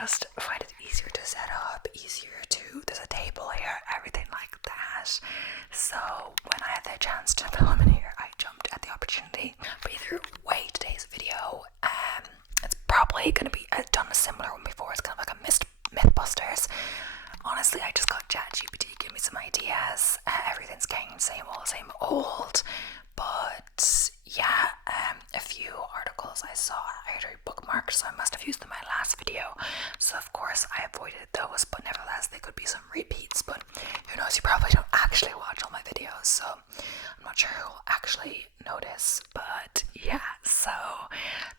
just find it easier to set up, there's a table here, everything like that. So when I had the chance to film in here, I jumped at the opportunity. But either way, today's video, it's probably going to be, I've done a similar one before. It's kind of like a Mythbusters. Honestly, I just got ChatGPT give me some ideas. Everything's getting same old. But yeah, a few articles I saw I had already bookmarked, so I must have used them in my last video. So of course I avoided those, but nevertheless they could be some repeats. But who knows? You probably don't actually watch all my videos, so I'm not sure who will actually notice. But yeah, so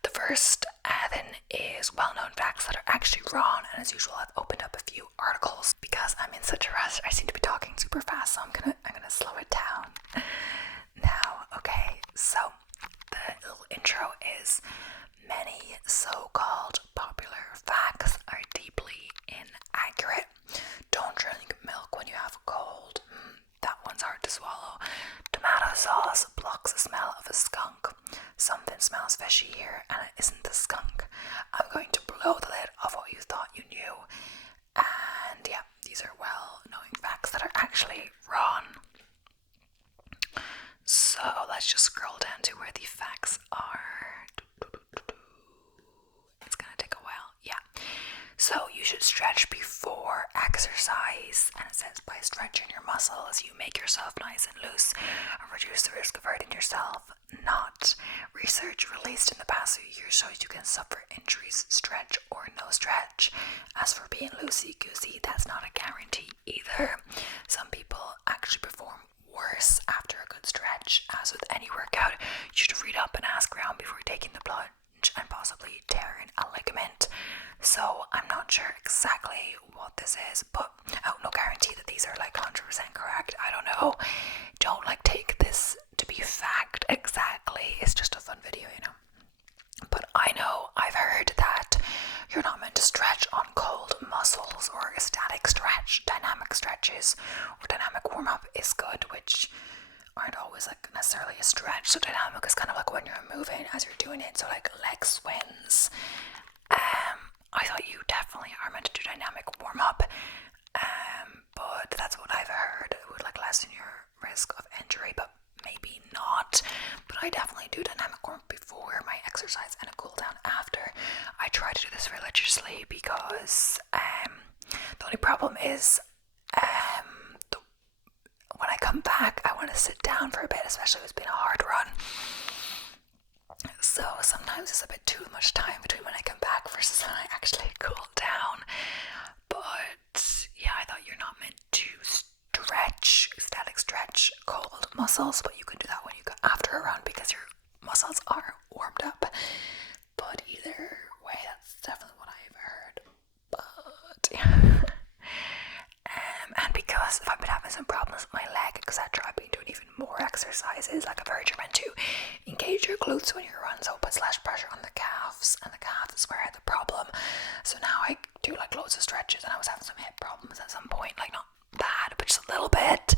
the first then is well-known facts that are actually wrong. And as usual, I've opened up a few articles because I'm in such a rush. I seem to be talking super fast, so I'm gonna slow it down. Now, okay, so the little intro is many so-called popular facts are deeply inaccurate. Don't drink milk when you have a cold. That one's hard to swallow. Tomato sauce blocks the smell of a skunk. Something smells fishy here and it isn't the skunk. I'm going to blow the lid off what you thought you knew. And yeah, these are well-known facts that are actually wrong. So let's just scroll down to where the facts are. It's gonna take a while. Yeah. So you should stretch before exercise, and it says by stretching your muscles you make yourself nice and loose and reduce the risk of hurting yourself. Not. Research released in the past few years shows you can suffer injuries, stretch or no stretch. As for being loosey-goosey, that's not a guarantee either. Some people actually perform worse after a good stretch. As with any workout, you should read up and ask around before taking the plunge and possibly tearing a ligament. So I'm not sure exactly what this is, but no guarantee that these are like 100% correct. I don't know. Don't take this to be fact exactly. It's just a fun video, But I know I've heard that you're not meant to stretch on cold muscles or a static stretch. Dynamic stretches or dynamic warm-up is good, which aren't always necessarily a stretch. So dynamic is kind of like when you're moving as you're doing it. So leg swings. I thought you definitely are meant to do dynamic warm-up. But that's what I've heard. It would lessen your risk of injury, but maybe not. But I definitely do dynamic warm-up before my exercise and a cool down after. I try to do this religiously because the only problem is when I come back I want to sit down for a bit, especially if it's been a hard run. So sometimes it's a bit too much time between when I come back versus when I actually cool down. But yeah, I thought you're not meant to static stretch cold muscles, but you can do that when you go after a run because your muscles are warmed up. But either way, that's definitely what I've heard. But yeah. And because if I've been having some problems with my leg, etc., I've been doing even more exercises. I've heard you're meant to engage your glutes when you run, so put less pressure on the calves, and the calves is where I had the problem. So now I do loads of stretches, and I was having some hip problems at some point, not bad, but just a little bit.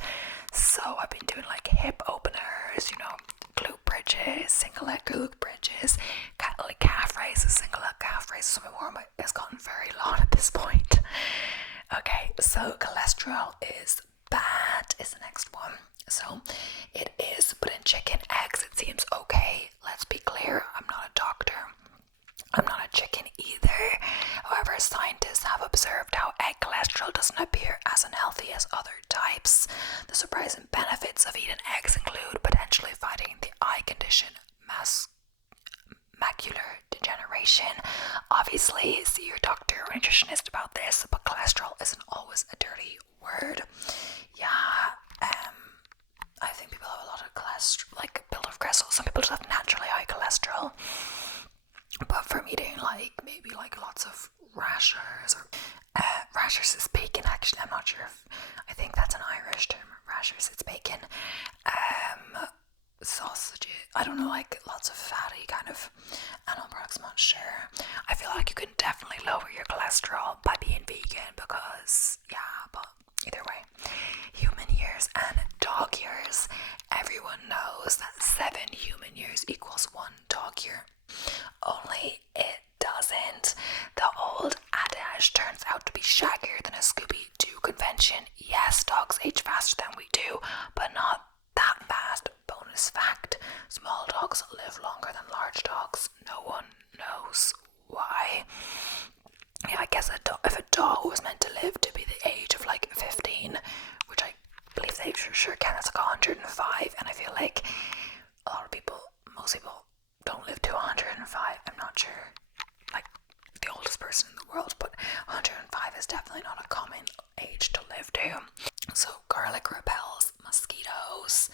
So I've been doing hip openers, glute bridges, single leg glute bridges, calf raises, single leg calf raises. So my warm-up has gotten very long at this point. Okay, so cholesterol is bad is the next one. So it is, but in chicken, eggs, it seems okay. Let's be clear, I'm not a doctor. I'm not a chicken either. However, scientists have observed how egg cholesterol doesn't appear as unhealthy as other types. The surprising benefits of eating eggs include potentially fighting the eye condition macular degeneration. Obviously, see your doctor or nutritionist about this, but cholesterol isn't always a dirty word. Yeah, I think people have a lot of cholesterol, build of cholesterol. Some people just have naturally high cholesterol. But from eating maybe lots of rashers or rashers is bacon. Actually, I'm not sure I think that's an Irish term. Rashers, it's bacon. Sausages, I don't know, lots of fatty kind of animal products. I'm not sure. I feel like you can definitely lower your cholesterol by being vegan because but either way, human years and dog years. Everyone knows that 7 human years equals 1 dog year. Only it doesn't. The old adage turns out to be shaggier than a Scooby-Doo convention. Yes, dogs age faster than we do, but not that fast. Bonus fact, small dogs live longer than large dogs. No one knows why. Yeah, I guess if a dog was meant to live to be the age of like 15, which I believe they for sure can, it's like 105, and I feel like a lot of people, most people don't live to 105. I'm not sure, like, the oldest person in the world, but 105 is definitely not a common age to live to. So garlic repels mosquitoes.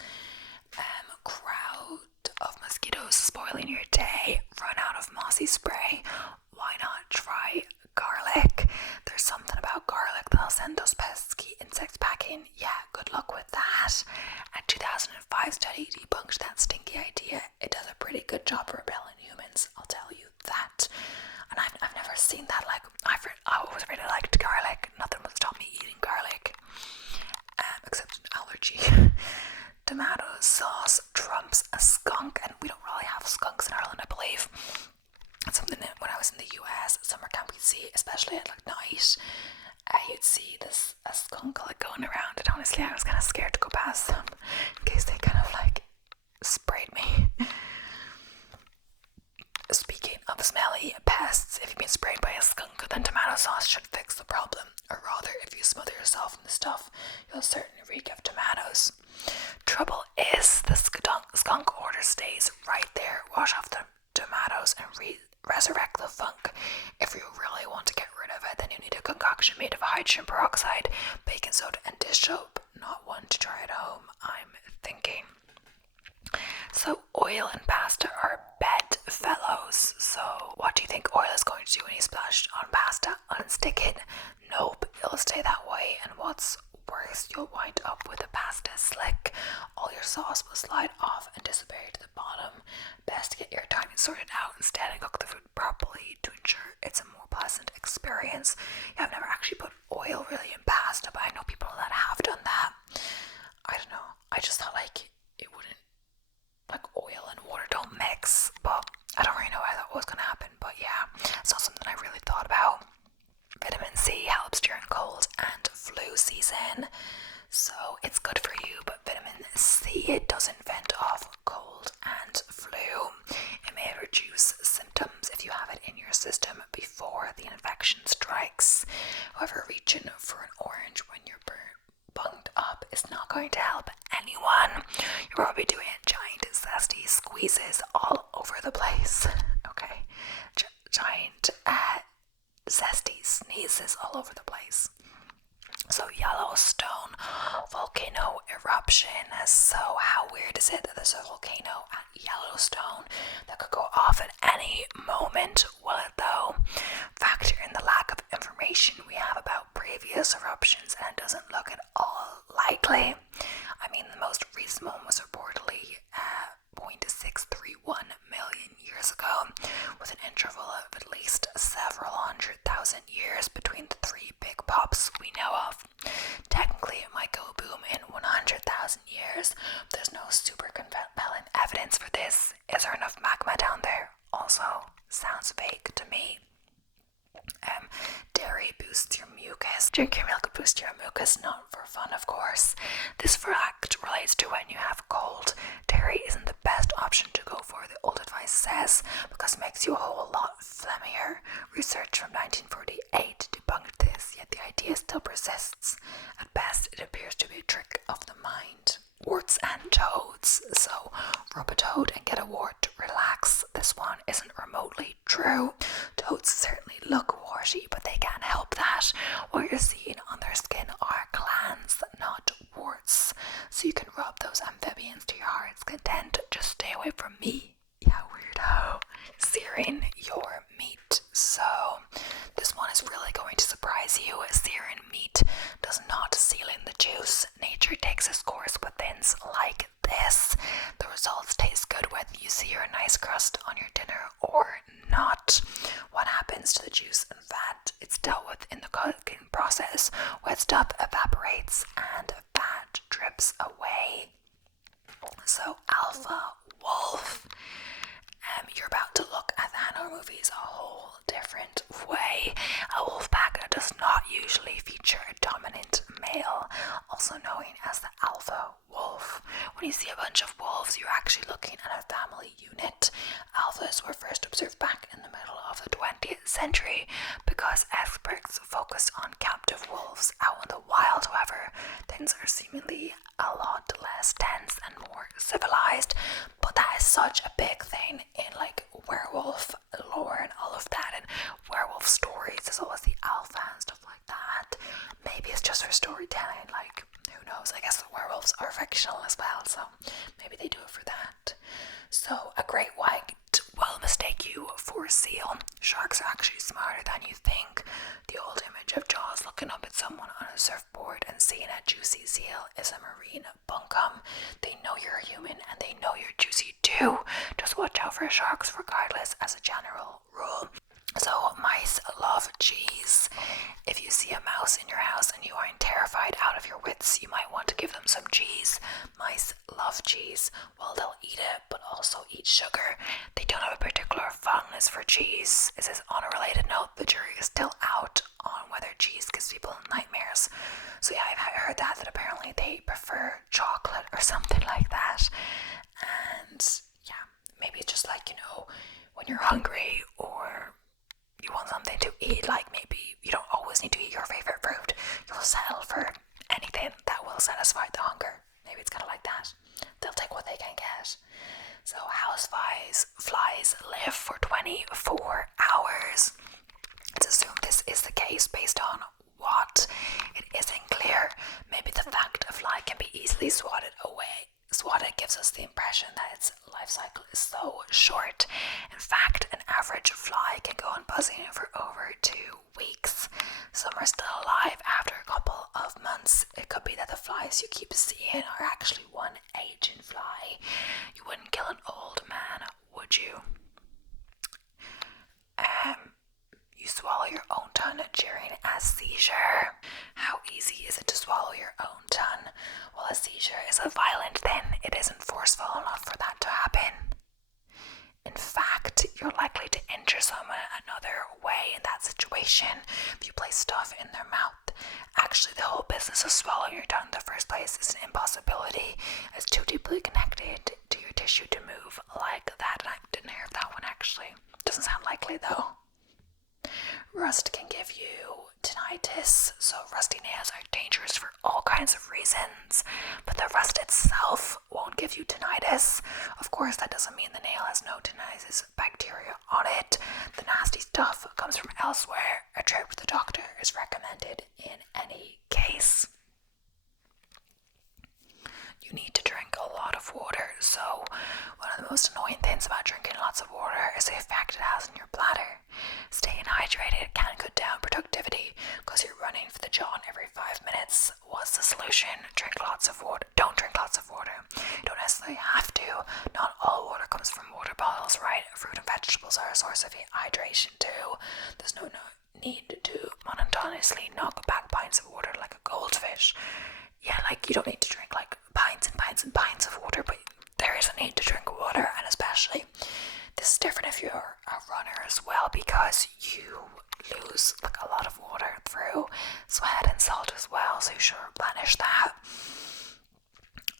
Crowd of mosquitoes spoiling your day. Run out of mossy spray. Why not try garlic? There's something about garlic that'll send those pesky insects packing. Yeah, good luck with that. A 2005 study debunked that stinky idea. It does a pretty good job for repelling humans, I'll tell you that. And I've never seen that. Like, I always really liked garlic. Nothing would stop me eating garlic, except an allergy. Tomato sauce trumps a skunk, and we don't really have skunks in Ireland, I believe. It's something that when I was in the US, summer camp, we'd see, especially at like night, you'd see a skunk like going around, and honestly I was kind of scared to go past them in case they kind of like sprayed me. Speaking of smelly pests, if you've been sprayed by a skunk, then tomato sauce should fix the problem. Or rather, if you smother yourself in the stuff, you'll certainly reek of tomatoes. Trouble is, the skunk order stays right there. Wash off the tomatoes and resurrect the funk. If you really want to get rid of it, then you need a concoction made of hydrogen peroxide, baking soda, and dish soap. Not one to try at home, I'm thinking. So oil and pasta are bedfellows. So what do you think oil is going to do when you splash on pasta? Unstick it? Nope, it'll stay that way. And what's worse, you'll wind up with a pasta slick. All your sauce will slide off and disappear to the bottom. Best to get your timing sorted out instead and cook the food properly to ensure it's a more pleasant experience. Yeah, I've never actually put oil really in pasta, but I know people that have done that. I don't know, I just thought like it wouldn't, like oil and water don't mix, but I don't really know how that was going to happen. But yeah, it's not something I really thought about. Vitamin C helps during cold and flu season, so it's good for you, but vitamin C, it doesn't fend off cold and flu. It may reduce symptoms if you have it in your system before the infection strikes. However, reaching for an orange when you're bunged up is not going to help anyone. You're probably doing giant zesty squeezes all over the place. Okay, giant zesty sneezes all over the place. So Yellowstone volcano eruption. So how weird is it that there's a volcano at Yellowstone that could go off at any moment? Will it though? Factor in the lack of information we have about previous eruptions, and it doesn't look at all likely. I mean, the most recent one was reportedly 0.631 million years ago, with an interval of at least several 100,000 years between the three big pops we know of. Technically, it might go boom in 100,000 years. There's no super compelling evidence for this. Is there enough magma down there? Also, sounds fake to me. Dairy boosts your mucus. Drink your milk boosts your mucus, not for fun, of course. This fact relates to when you have cold. Dairy isn't the best option to go for, the old advice says, because it makes you a whole lot phlegmier. Research from 1948 debunked this, yet the idea still persists. At best, it appears to be a trick of the mind. Warts and toads. So, rub a toad and get a wart. Relax. This one isn't remotely true. Toads certainly look warty, but they can't help that. What you're seeing on their skin are glands, not warts. So you can rub those amphibians to your heart's content. Just stay away from me. Yeah, weirdo. Searing your meat. So, this one is really going to surprise you. Searing meat does not seal in the juice. Nature takes its course with things like this. The results taste good whether you sear a nice crust on your dinner or not. What happens to the juice and fat? It's dealt with in the cooking process. Wet stuff evaporates and fat drips away. So, alpha wolf. You're about to look at the horror movies a whole different way. A wolf pack does not usually feature a dominant male, also known as the alpha wolf. When you see a bunch of wolves, you're actually looking at a family unit. Alphas were first observed back in the middle of the 20th century because experts focused on captive wolves. Out in the wild, however, things are seemingly a lot less tense and more civilized, but that is such a big thing in like werewolf lore and all of that, and werewolf stories. There's always the alpha and stuff like that. Maybe it's just for storytelling, like who knows. I guess the werewolves are fictional as well, so maybe they do it for that. So a great white will mistake you for a seal. Sharks are actually smarter than you think. The old image of Jaws looking up at someone on a surfboard and seeing a juicy seal is a marine bunkum. They know you're a human and they know you're juicy too. Just watch out for sharks regardless, as a general rule. So mice love cheese. If you see a mouse in your house and you aren't terrified out of your wits, you might want to give them some cheese. Mice love cheese. Well, they'll eat it, but also eat sugar. They don't have a particular fondness for cheese. It says, on a related note, the jury is still out on whether cheese gives people nightmares. So yeah, I've heard that apparently they prefer chocolate or something like that. And yeah, maybe it's just like, when you're hungry or you want something to eat, like maybe you don't always need to eat your favorite fruit. You'll settle for anything that will satisfy the hunger. Maybe it's kind of like that. They'll take what they can get. So houseflies live for 24 hours. Let's assume this is the case based on what? It isn't clear. Maybe the fact a fly can be easily swatted gives us the impression that its life cycle is so short. In fact, an average fly can go on buzzing for over 2 weeks. Some are still alive after a couple of months. It could be that the flies you keep seeing are actually one aging fly. You wouldn't kill an old man, would you? You swallow your own tongue during a seizure. How easy is it to swallow your own tongue? Well, a seizure is a violent thing. It isn't forceful enough for that to happen. In fact, you're likely to injure someone another way in that situation if you place stuff in their mouth. Actually, the whole business of swallowing your tongue in the first place is an impossibility. It's too deeply connected to your tissue to move like that. And I didn't hear of that one actually. Doesn't sound likely though. Rust can give you tinnitus, so rusty nails are dangerous for all kinds of reasons, but the rust itself won't give you tinnitus. Of course, that doesn't mean the nail has no tinnitus bacteria on it. The nasty stuff comes from elsewhere. A trip to the doctor is recommended in any case. You need to drink a lot of water, so one of the most annoying things about drinking lots of water is the effect it has on your bladder. Staying hydrated can cut down productivity because you're running for the john every 5 minutes. What's the solution? Drink lots of water. Don't drink lots of water. You don't necessarily have to. Not all water comes from water bottles, right? Fruit and vegetables are a source of hydration too. There's no need to monotonously knock back pints of water like a goldfish. Yeah, like you don't need to drink like pints and pints and pints of water, but there is a need to drink water, and especially this is different if you're a runner as well, because you lose like a lot of water through sweat and salt as well, so you should replenish that.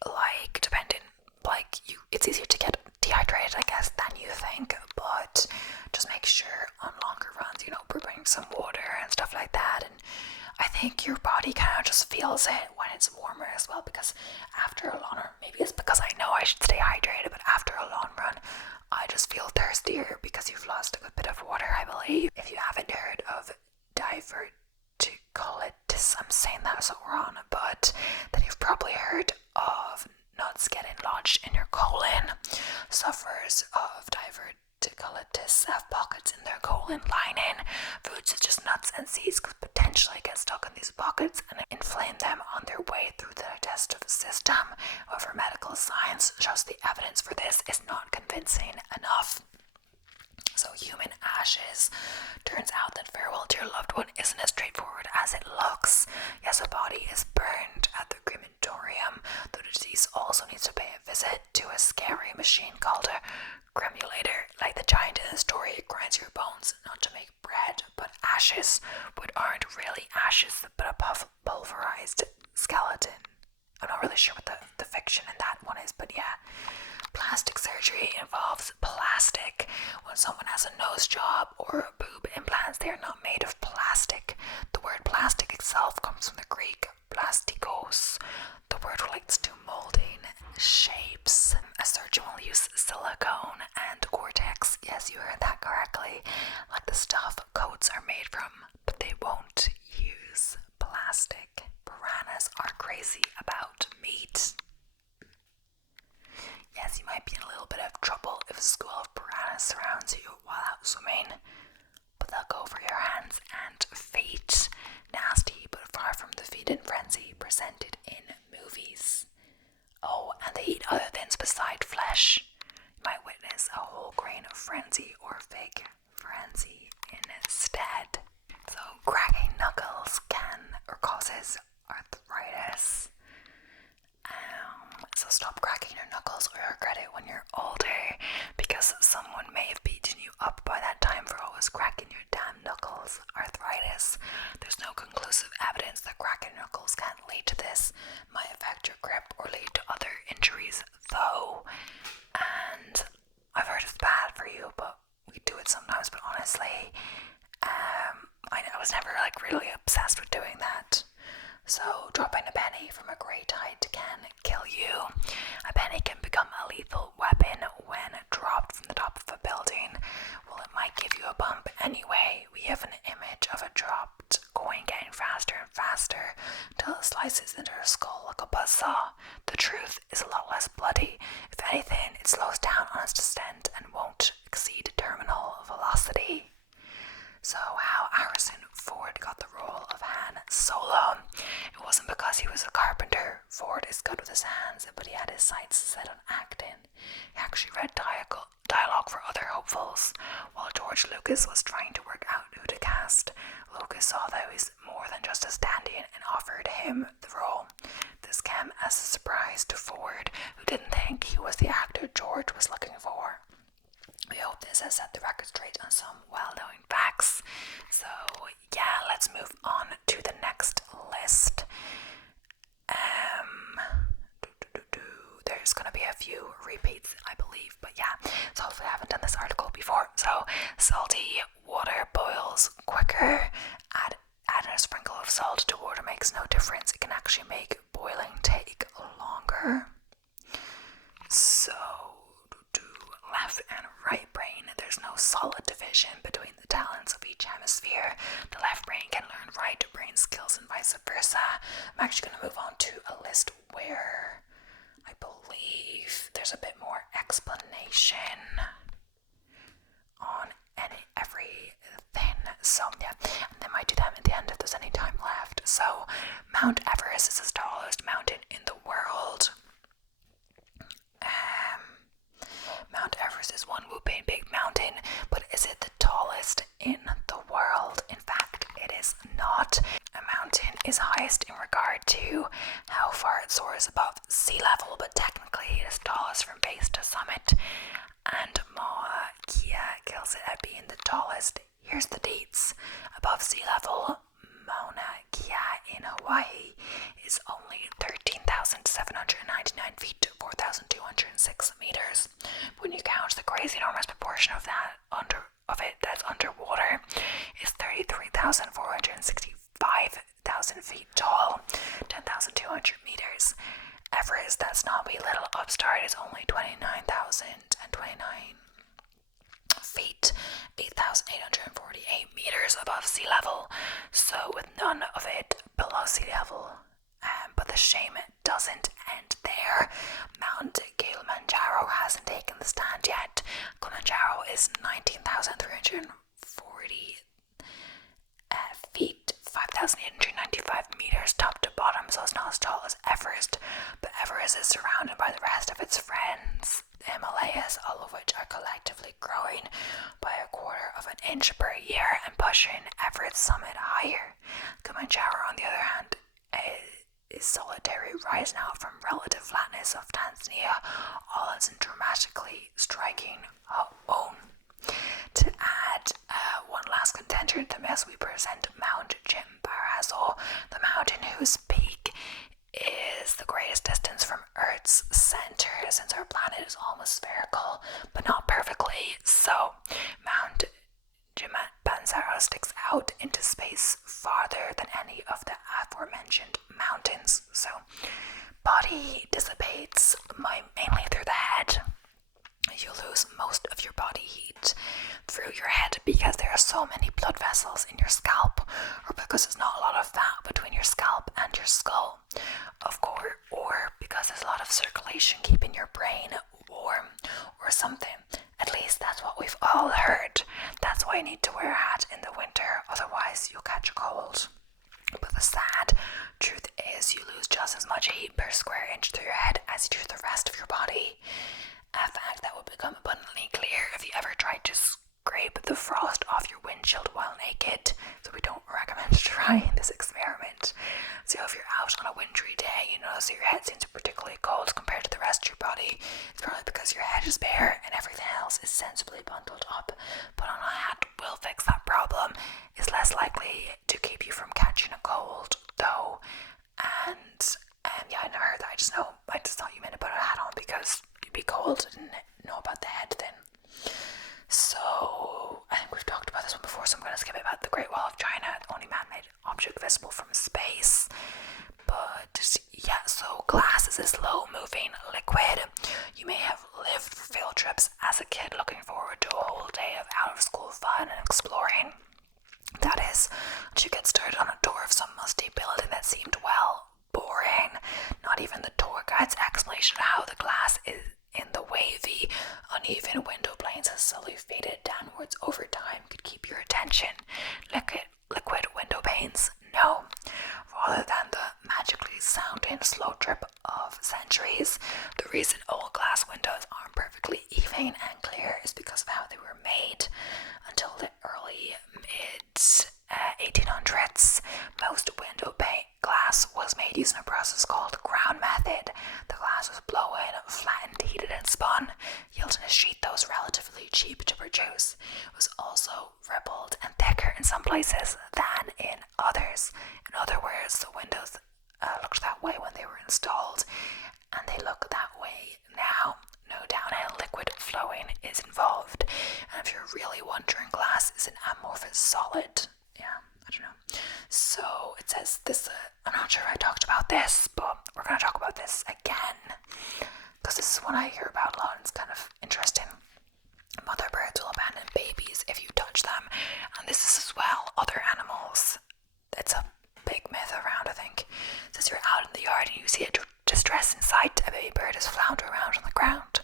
Like depending, like it's easier to get dehydrated, I guess, than you think, but just make sure on longer runs, bring some water and stuff like that. And I think your body kind of just feels it when it's warmer as well, because after a long run, maybe it's because I know I should stay hydrated, but after a long run, I just feel thirstier because you've lost a good bit of water, I believe. If you haven't heard of diverticulitis, I'm saying that so wrong, but then you've probably heard of nuts getting lodged in your colon. Sufferers of diverticulitis have pockets in their colon lining. Foods such as nuts and seeds could potentially get stuck in these pockets and inflame them on their way through the digestive system. However, medical science shows the evidence for this is not convincing enough. So human ashes. Turns out that farewell to your loved one isn't as straightforward as it looks. Yes, a body is burned at the crematorium. The deceased also needs to pay a visit to a scary machine called a cremulator. Like the giant in the story, it grinds your bones not to make bread, but ashes, but aren't really ashes, but a pulverized skeleton. I'm not really sure what the fiction in that one is, but yeah. Plastic surgery involves plastic. When someone has a nose job or boob implants, they are not made of plastic. The word plastic itself comes from the Greek plastikos. The word relates to molding shapes. A surgeon will use silicone and cortex. Yes, you heard that correctly. Like the stuff coats are made from, but they won't use plastic. Piranhas are crazy about meat. Yes, you might be in a little bit of trouble if a school of piranhas surrounds you while out swimming, but they'll go for your hands and feet. Nasty, but far from the feeding frenzy presented in movies. Oh, and they eat other things beside flesh. You might witness a whole grain of frenzy or fig frenzy instead. So cracking knuckles can or causes arthritis. So stop cracking your knuckles or regret it when you're older, because someone may have beaten you up by that time for always cracking your damn knuckles. Arthritis. There's no conclusive evidence that cracking knuckles can lead to this. Might affect your grip or lead to other injuries though. And I've heard it's bad for you, but we do it sometimes. But honestly, I was never really obsessed with doing that. So dropping a penny from a great height can kill you. A penny can become a lethal weapon when dropped from the top of a building. Well, it might give you a bump anyway. We have an image of a dropped coin getting faster and faster until it slices into her skull like a buzzsaw. The truth is a lot less bloody. If anything, it slows down on its descent and won't exceed terminal velocity. So how Harrison Ford got the role of Han Solo. It wasn't because he was a carpenter. Ford is good with his hands, but he had his sights set on acting. He actually read dialogue for other hopefuls. While George Lucas was trying to work out who to cast, Lucas saw that he was more than just a stand-in and offered him the role. This came as a surprise to Ford, who didn't think he was the actor George was looking for. We hope this has set the record straight on some well-known facts. So yeah, let's move on to the next list. There's gonna be a few repeats, I believe, but yeah. So hopefully I haven't done this article before. So salty water boils quicker. Adding a sprinkle of salt to water makes no difference. It can actually make boiling take longer. So left and right brain, there's no solid division between the talents of each hemisphere. The left brain can learn right brain skills and vice versa. I'm actually going to move on to a list where I believe there's a bit more explanation on everything. So yeah, and then I might do that at the end if there's any time left. So Mount Everest is the tallest mountain in the world. Mount Everest is one whooping big mountain, but is it the tallest in the world? In fact, it is not. A mountain is highest in regard to how far it soars above sea level, but technically it is tallest from base to summit, and Mauna Kea kills it at being the tallest. Here's the deets. Above sea level, Mauna Kea in Hawaii is only 13,799 feet to 4,206 meters. When you count the crazy enormous proportion of that that's underwater, is 33,465,000 feet tall, 10,200 meters. Everest, that's not wee little upstart, is only 29,029 feet, 8,848 meters above sea level, so with none of it below sea level. But the shame doesn't end there. Mount Kilimanjaro hasn't taken the stand yet. Kilimanjaro is dramatically striking home. To add one last contender to the mess, we present Mount Chimborazo, the mountain whose peak is the greatest distance from Earth's center, since our planet is almost spherical, but not perfectly. So, Mount Kilimanjaro sticks out into space farther than any of the aforementioned mountains. So, body dissipates mainly through the head. You lose most of your body heat through your head because there are so many blood vessels in your scalp, or because there's not a lot of fat between your scalp and your skull, of course, or because there's a lot of circulation keeping your brain warm or something. At least that's what we've all heard. That's why you need to wear a hat in the winter, otherwise you'll catch a cold. But the sad truth is you lose just as much heat per square inch through your head as you do the rest of your body. A fact that will become abundantly clear if you ever tried to scrape the frost off your windshield while naked. So we don't recommend trying this experiment. So if you're out on a wintry day, you notice that your head seems particularly cold compared to the rest of your body. It's probably because your head is bare and everything else is sensibly bundled up. Put on a hat will fix that problem. It's less likely to keep you from catching a cold, though. And yeah, I never heard that. I just thought you meant to put a hat on because you'd be cold. I didn't know about the head thing. So I think we've talked about this one before, so I'm going to skip it. About the Great Wall of China, the only man-made object visible from space. But yeah, so glass is a slow-moving liquid. You may have lived for field trips as a kid, looking forward to a whole day of out-of-school fun and exploring. That is, to get started on a tour of some musty building that seemed, well, boring. Not even the tour guide's explanation of how the glass is in the wavy, uneven window planes has slowly faded downwards over time could keep your attention. Liquid window panes? No. Rather than the magically sounding slow drip of centuries, the reason old glass windows aren't perfectly even and clear is because of how they were made. Until the early mid 1800s, most window pane glass was made using a process called ground method. The glass was blown, flattened, heated, and spun, yielding a sheet that was relatively cheap to produce. It was also rippled and thicker in some places than in others. In other words, the windows looked that way when they were installed, and they look that way now. No downhill liquid flowing is involved, and if you're really wondering, glass is an amorphous solid. Yeah, I don't know. So it says this, I'm not sure if I talked about this, but we're going to talk about this again, because this is one I hear about a lot, and it's kind of interesting. Mother birds will abandon babies if you touch them, and this is as well other animals. It's a big myth around, I think. It says you're out in the yard and you see a distressing sight. A baby bird is floundering around on the ground.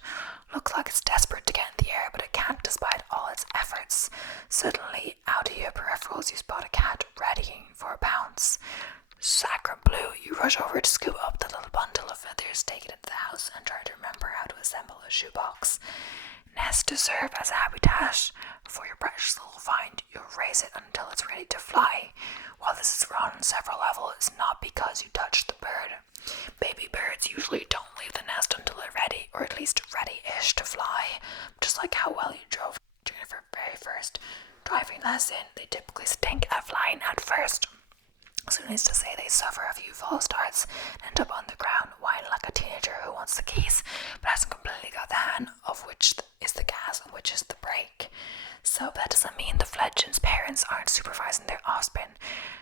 Looks like it's desperate to get in the air, but it can't despite all its efforts. Suddenly, out of your peripherals, you spot a cat readying for a pounce. Sacre bleu, you rush over to scoop up the little bundle of feathers, take it into the house, and try to remember how to assemble a shoebox. Nest to serve as a habitat for your precious little find. You'll raise it until it's ready to fly. While this is run on several levels, it's not because you touched the bird. Baby birds usually don't leave the nest until they're ready, or at least ready-ish to fly. Just like how well you drove during your very first driving lesson, they typically stink at flying at first. So needs to say they suffer a few false starts and end up on the ground whining like a teenager who wants the keys but hasn't completely got the hand of which is the gas and which is the brake. So that doesn't mean the fledgling's parents aren't supervising their offspring.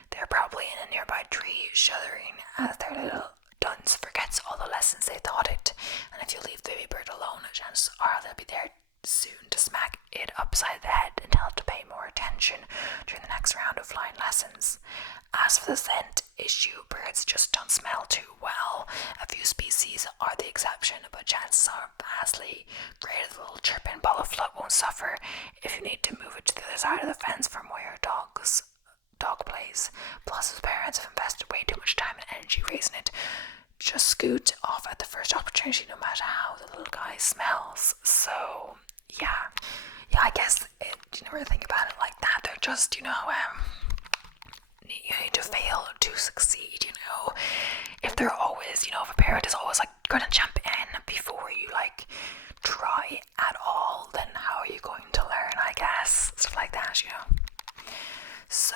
They're probably in a nearby tree shuddering as their little dunce forgets all the lessons they taught it. And if you leave the baby bird alone, chances are they'll be there soon to smack it upside the head and tell it to pay more attention during the next round of flying lessons. As for the scent issue, birds just don't smell too well. A few species are the exception, but chances are vastly greater. The little chirping ball of fluff won't suffer if you need to move it to the other side of the fence from where your dog plays. Plus, his parents have invested way too much time and energy raising it. Just scoot off at the first opportunity, no matter how the little guy smells. So, yeah, I guess you never think about it like that. They're just, you need to fail to succeed, if they're always, if a parent is always like gonna jump in before you try at all, then how are you going to learn, I guess? Stuff like that, you know. So,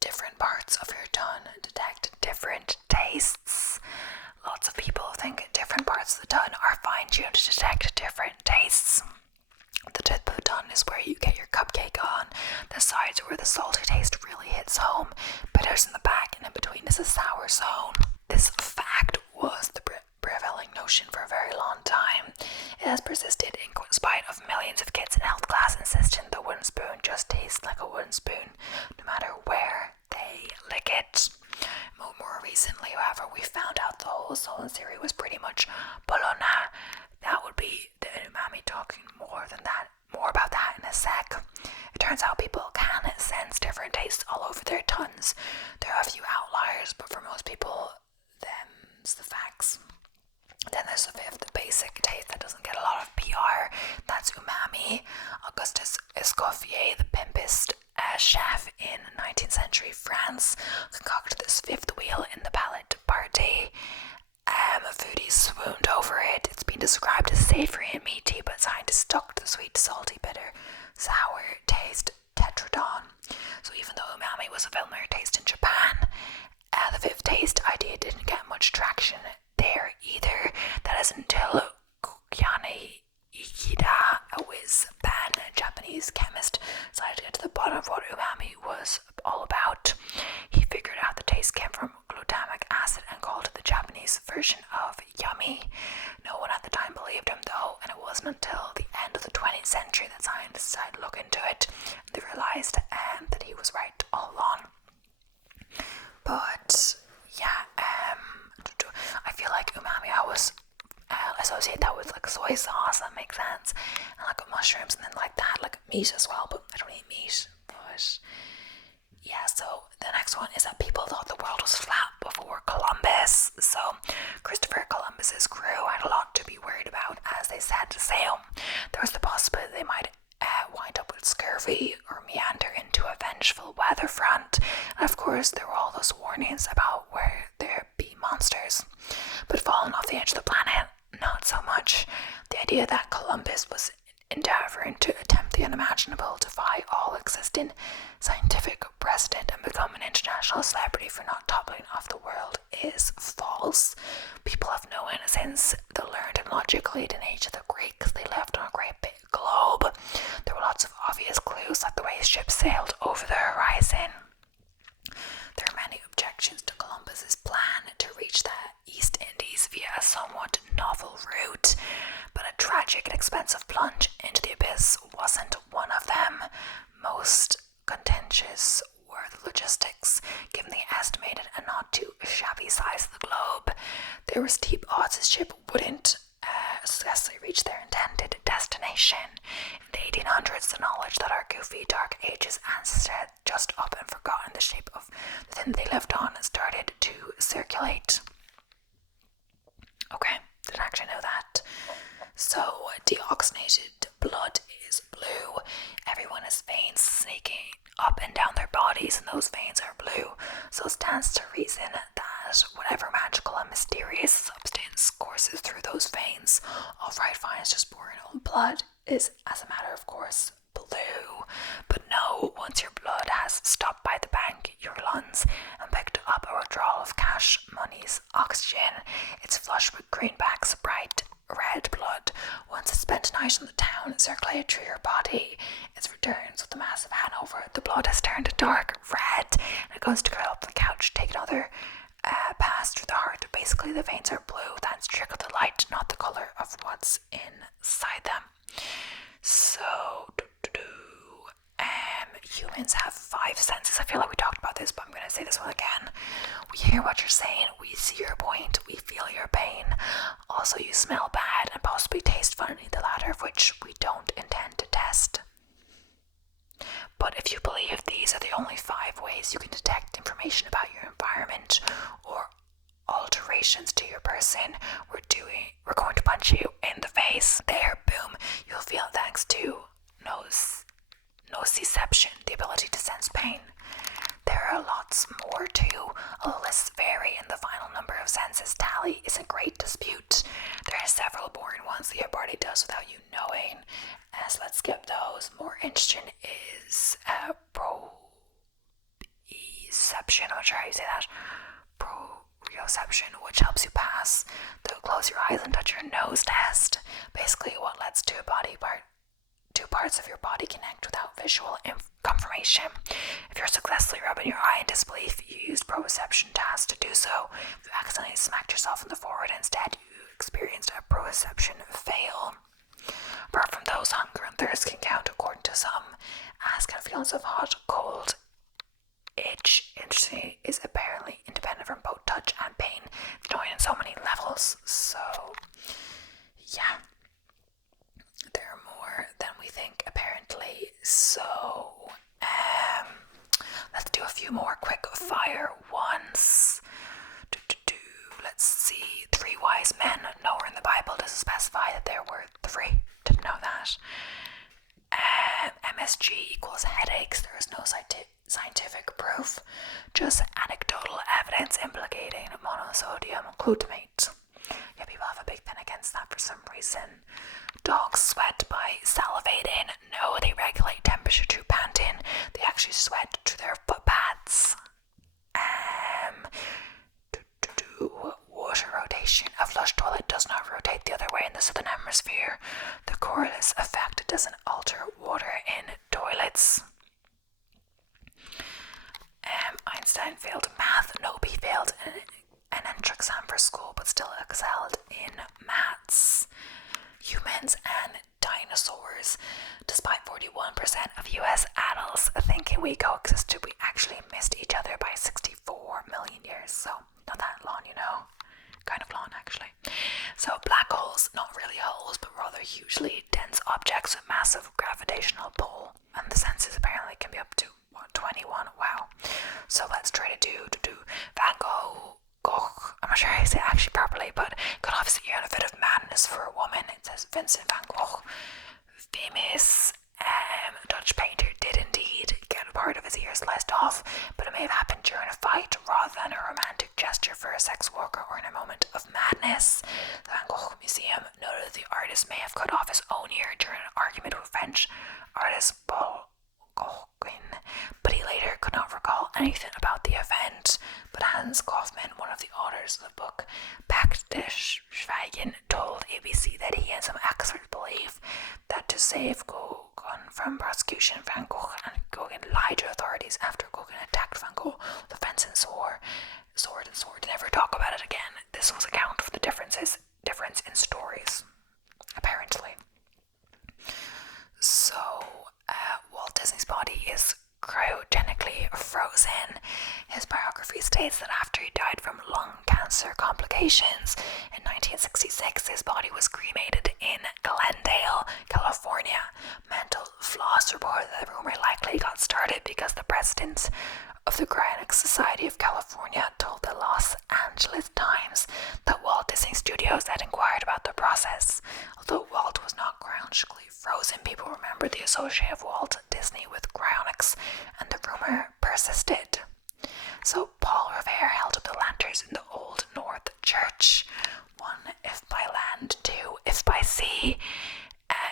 different parts of your tongue detect different tastes. Lots of people think different parts of the tongue are fine-tuned to detect different tastes. The tip of the tongue is where you get your cupcake on. The sides are where the salty taste really hits home. Bitters in the back, and in between is a sour zone. This fact was the prevailing notion for a very long time. It has persisted in spite of millions of kids in health class insisting the wooden spoon just tastes like a wooden spoon, no matter where they lick it. More recently, however, we found out the whole Solon theory was pretty much bologna. That would be the umami talking more about that in a sec. It turns out people can sense different tastes all over their tongues. There are a few outliers, but for most people, them's the facts. Then there's the fifth basic taste that doesn't get a lot of PR. That's umami. Augustus Escoffier, the pimpist chef in 19th century France, concocted this fifth wheel in the palate party. Foodies swooned over it. It's been described as savory and meaty, but scientists stuck to the sweet, salty, bitter, sour taste tetradon. So even though umami was a familiar taste in Japan, the fifth taste idea didn't get much traction there either. That is until Kuyane Ikeda, a whiz-bang Japanese chemist, decided to get to the bottom of what umami was all about. He figured out the taste came from glutamic acid and called it the Japanese version of yummy. No one at the time believed him though, and it wasn't until the end of the 20th century that scientists decided to look into it. They realized that he was right all along. But yeah, I feel like umami, I always associate that with like soy sauce. That makes sense, and like mushrooms, and then like that, like meat as well. But I don't eat meat. But yeah, so the next one is that people thought the world was flat before Columbus. So Christopher Columbus's crew had a lot to be worried about as they set sail. There was the possibility they might wind up with scurvy or meander into a vengeful weather front. And of course, there were all those warnings about where there be monsters. But falling off the edge of the planet, not so much. The idea that Columbus was endeavoring to attempt the unimaginable, defy all existing scientific precedent, and become an international celebrity for not toppling off the world is false. People have known since the learned and logical age of the Greeks. They lived on a great big globe. There were lots of obvious clues, like the way his ship sailed over the horizon. There are many objections to Columbus's plan to reach the East Indies via a somewhat novel route, but a tragic and expensive plunge into the abyss wasn't one of them. Most contentious were the logistics, given the estimated and not too shabby size of the globe. There were steep odds his ship wouldn't successfully reach their intended destination. In the 1800s, the knowledge that our goofy Dark Ages ancestors had just up and forgotten the shape of the thing they lived on started to circulate. Okay, didn't actually know that. So, deoxygenated blood is blue. Everyone has veins sneaking up and down their bodies, and those veins are blue. So it stands to reason that whatever magical and mysterious substance courses through those veins, alright, fine, it's just pouring old blood, is, as a matter of course, blue. But no, once your blood has stopped by the bank, your lungs, and picked up a withdrawal of cash money's oxygen, it's flushed with greenbacks, bright red blood. Once it's spent a night in the town and circulated through your body, it returns with the massive hangover. The blood has turned a dark red, and it goes to curl up on the couch, take another pass through the heart. Basically, the veins are blue. That's the trick of the light, not the color of what's inside them. So, humans have 5 senses. I feel like we talked about this, but I'm going to say this one again. We hear what you're saying, we see your point, we feel your pain. Also, you smell bad and possibly taste funny, the latter of which we don't intend to test. But if you believe these are the only 5 ways you can detect information about your environment or alterations to your person, we're going to punch you in the face. There, boom, you'll feel it thanks to nociception, the ability to sense pain. There are lots more too. Although lists vary and the final number of senses tally is a great dispute. There are several boring ones. The studios without you knowing. So let's skip those. More interesting is proprioception. I'm not sure how you say that. Proprioception, which helps you pass the close your eyes and touch your nose test. Basically, what lets two parts of your body connect without visual confirmation. If you're successfully rubbing your eye in disbelief, you used proprioception task to do so. If you accidentally smacked yourself in the forehead instead, you experienced a proprioception fail. Apart from those, hunger and thirst can count according to some, as can feelings of hot, cold, itch, interestingly, is apparently independent from both touch and pain. It's annoying on so many levels. So, yeah. There are more than we think, apparently. So, let's do a few more quick fire ones. Let's see. 3 wise men. Nowhere in the Bible does it specify that there were 3. Didn't know that. MSG equals headaches. There is no scientific proof, just anecdotal evidence implicating monosodium glutamate. Yeah, people have a big thing against that for some reason. Dogs sweat by salivating. No, they regulate temperature through panting. They actually sweat through their foot pads. Water rotation. A flush toilet does not rotate the other way in the southern hemisphere. The Coriolis effect doesn't alter water in toilets. Einstein failed math. Nobody failed an entrance exam for school, but still excelled in maths. Humans and dinosaurs. Despite 41% of US adults thinking we coexisted, we actually missed each other by 64 million years. So, not that long, you know. Kind of long, actually. So, black holes, not really holes, but rather hugely dense objects with massive gravitational pull. And the senses apparently can be up to 21. Wow. So let's try to do Van Gogh. I'm not sure how you say it actually properly, but could obviously earn a bit of madness for a woman. It says Vincent van Gogh, famous Dutch painter, did indeed get a part of his ear sliced off, but it may have happened during a fight rather than a romantic gesture for a sex worker or in a moment of madness. The Van Gogh Museum noted that the artist may have cut off his own ear during an argument with French artist Paul Gauguin, but he later could not recall anything about the event. But Hans Kaufmann, one of the authors of the book Pacte des Schweigen, told ABC that he and some experts believe that to save Gauguin from prosecution, Van Gogh and Gauguin lied to authorities after Gauguin attacked Van Gogh with a fence and sword to never talk about it again. This was account for the difference in stories, apparently. So, Walt Disney's body is cryogenically frozen. His biography states that after he died from lung cancer complications in 1966, his body was cremated in Glendale, California. Mental Floss reported that the rumor likely got started because the president of the Cryonics Society of California told the Los Angeles Times that Walt Disney Studios had inquired about the process. Although Walt was not cryogenically frozen, people remembered the association of Walt Disney with cryonics, and the rumor persisted. So Paul Revere held up the lanterns in the Old North Church. 1, if by land, 2, if by sea,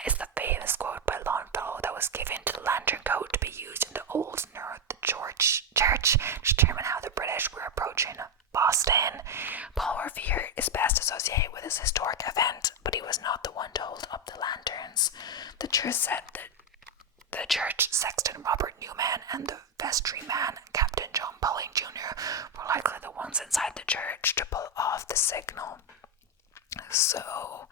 is the famous quote by Longfellow that was given to the lantern coat to be used in the Old North Church to determine how the British were approaching Boston. Paul Revere is best associated with this historic event, but he was not the one to hold up the lanterns. The church said that the church sexton Robert Newman and the vestryman Captain John Pauling Jr. were likely the ones inside the church to pull off the signal. So,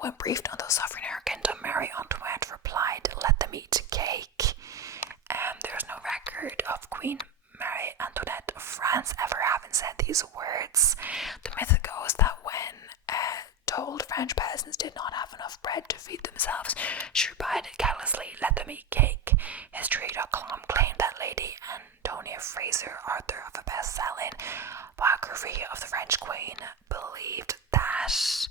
when briefed on the suffering in her kingdom, Marie Antoinette replied, "Let them eat cake." There's no record of Queen Marie Antoinette of France ever having said these words. The myth goes that when told French peasants did not have enough bread to feed themselves, she replied callously, "Let them eat cake." History.com claimed that Lady Antonia Fraser, author of a best-selling biography of the French Queen, believed that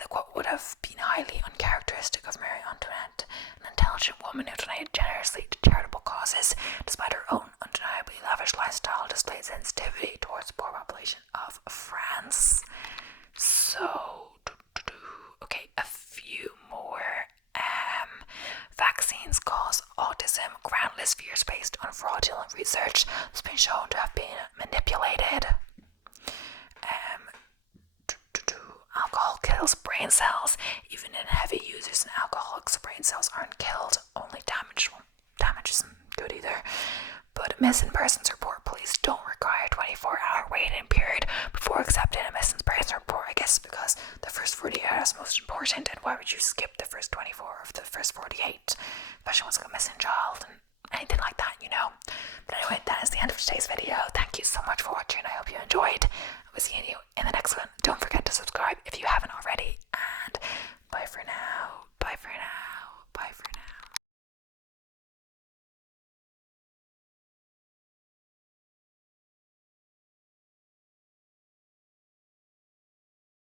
the quote would have been highly uncharacteristic of Marie Antoinette, an intelligent woman who donated generously to charitable causes, despite her own undeniably lavish lifestyle, displayed sensitivity towards the poor population of France. So, okay, a few behaviors based on fraudulent research that's been shown to have been manipulated. Alcohol kills brain cells. Even in heavy users and alcoholics, brain cells aren't killed, only damaged. Well, damage isn't good either. But missing persons report, police don't require a 24-hour waiting period before accepting a missing person report. I guess because the first 48 hours is most important, and why would you skip the first 24 of the first 48? Especially once like a missing child and anything like that, you know. But anyway, that is the end of today's video. Thank you so much for watching. I hope you enjoyed. I will see you in the next one. Don't forget to subscribe if you haven't already,